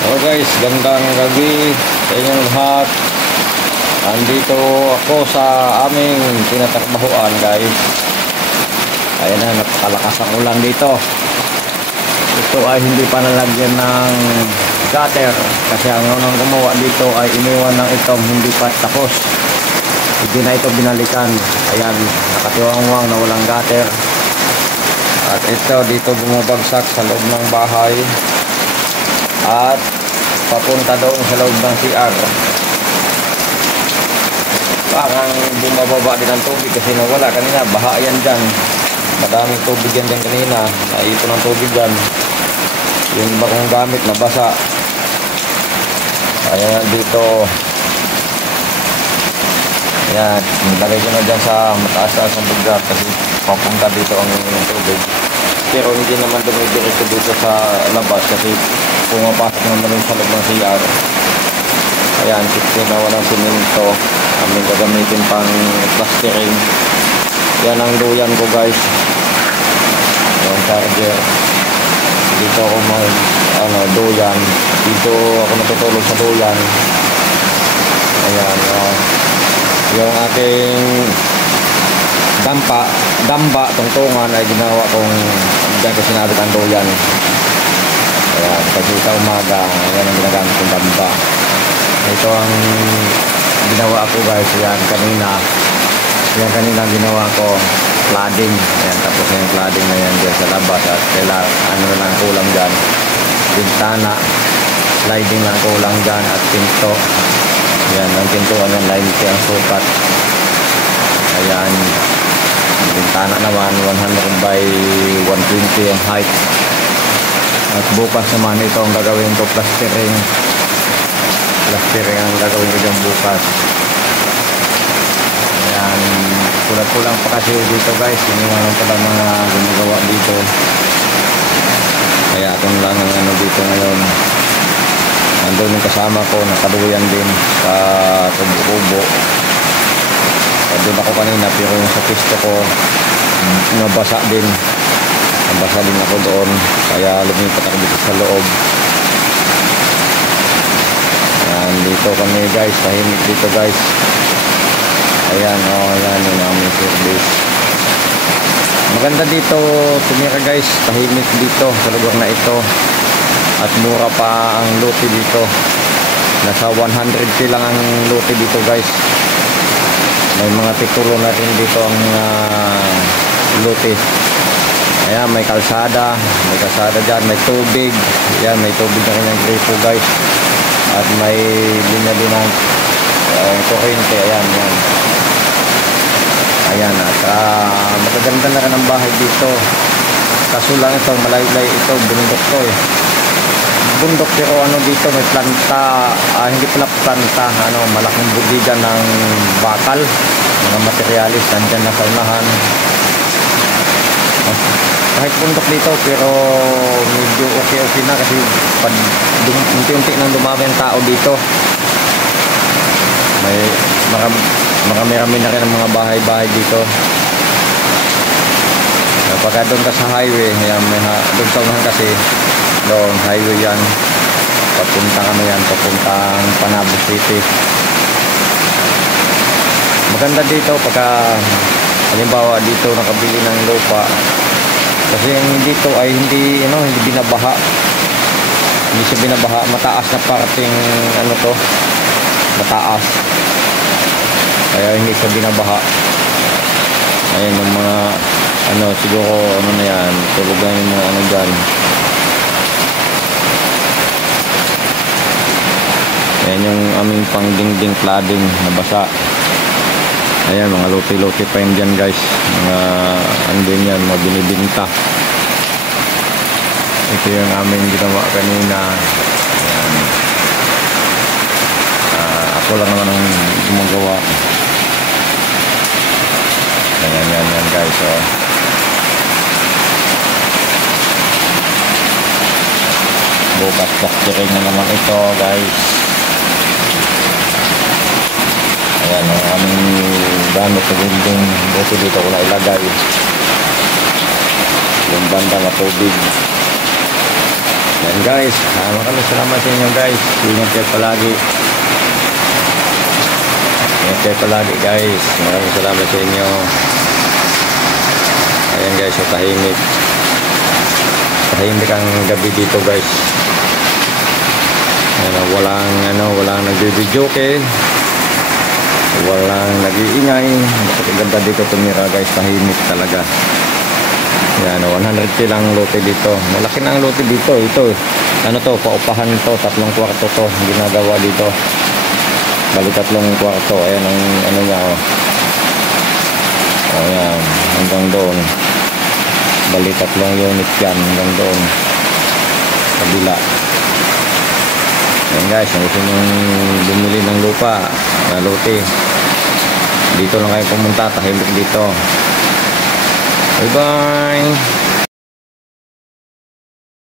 Hello guys, gandang gabi sa inyong lahat. Andito ako sa aming tinatakbahuan guys. Ayan na, napakalakas ang ulan dito. Ito ay hindi pa nalagyan ng gutter kasi ang unang gumawa dito ay iniwan ng itong hindi pa tapos. Hindi na ito binalikan. Ayan, nakatiwangwang na walang gutter. At ito dito bumabagsak sa loob ng bahay at papunta doon sa loob ng CR. Parang bumababa din ang tubig kasi nawala kanina, baha yan dyan. Madaming tubig yan dyan kanina, naipon ng tubig dyan. Yung iba kong gamit nabasa. Ayan dito. Ayan, nilagay ko na dyan sa mataas-taas ng lugar kasi papunta dito ang tubig. Pero hindi naman dumidiretso dito sa labas kasi pumapasok naman yung sa loob ng CR. Ayan, sinawa ng simento. Aming gagamitin pang plastering. Yan ang duyan ko guys. Yung charger. Dito ako duyan. Dito ako natutulog sa duyan. Ayan, yung aking damba, tungtungan ay ginawa kong dyan ko sinabit ang duyan. Ayan, kasi sa umaga, yan ang ginagamit kong damba. Ito ang ginawa ko guys, yan kanina ang ginawa ko, cladding. Ayan, tapos yung cladding na yan dyan sa labas at ano lang kulang dyan, bintana, sliding lang kulang dyan at pinto. Ayan, ang pintuan yan, 90 ang sukat. Ayan, bintana naman 100 by 120 ang height. At bukas naman ito ang gagawin ko, plastering ang gagawin ko dyan bukas. Ayan, kulang pa kasi dito guys, iniwanan pa lang mga gumagawa dito. Kaya ito lang ang ano dito ngayon. Nandun yung kasama ko, nakaduyan din sa tubo-tubo. Doon ako kanina pero yung sa pisto ko nabasa din ako doon, kaya lumipat ako dito sa loob. Ayan, dito kami guys, tahimik dito guys. Ayan, yan yung aming service. Maganda dito tumira guys, tahimik dito sa lugar na ito. At mura pa ang lote dito. Nasa 100k lang ang lote dito guys. May mga titulo natin dito ang lote. Ayan, may kalsada dyan, may tubig. Ayan, may tubig na kanyang gripo guys. At may linya din ng kuryente. Ayan. Ayan, at magaganda na rin ang bahay dito. Kaso lang ito, malaylay ito, bundok to eh. Bundok pero dito may planta, hindi pala planta, malaking budigan ng bakal, mga materialis nandyan na sa unahan. Kahit bundok dito pero medyo okay na kasi pag unti-unti nang dumami ang tao dito, may marami na rin ang mga bahay dito. Pagka doon ka sa highway, doon sa unahan kasi doon highway yan, papuntang Panabo City. Maganda dito pagka halimbawa dito nakabili ng lupa kasi yung dito ay hindi binabaha, hindi siya binabaha, mataas na parating mataas, kaya hindi siya binabaha. Ayan yung mga siguro na yan, tulog lang yung mga dyan. Ayan yung aming pangdingding cladding na basa. Ayan, mga lote-lote pa yun dyan guys. Mga andun yan, mga binibinta. Ito yung aming ginawa kanina. Ayan. Ako lang naman ang gumagawa. Ayan guys. Bukas plastering na naman ito guys. Ayan ang aming gamit sa building. Buti dito ko na ilagay yung banda na tubig. Yan guys, maraming salamat sa inyo guys. Ingat kayo palagi. Ingat kayo palagi guys. Maraming salamat sa inyo. Ayan guys, so tahimik. Tahimik ang gabi dito guys. Walang nagbibidyoke. Walang nag-iingay. Ganda dito tumira guys, tahimik talaga. Yan, 100k lang lote dito. Malaki na ang lote dito. Ito, paupahan to, 3 kwarto to ginagawa dito. Bali 3 kwarto. Ayan ang niya oh. Ayan, hanggang doon. Bali 3 unit yan hanggang doon. Kabila. Ayan guys, kung gusto nyo bumili ng lupa na lote, dito lang kayo pumunta, tahimik dito. Bye bye.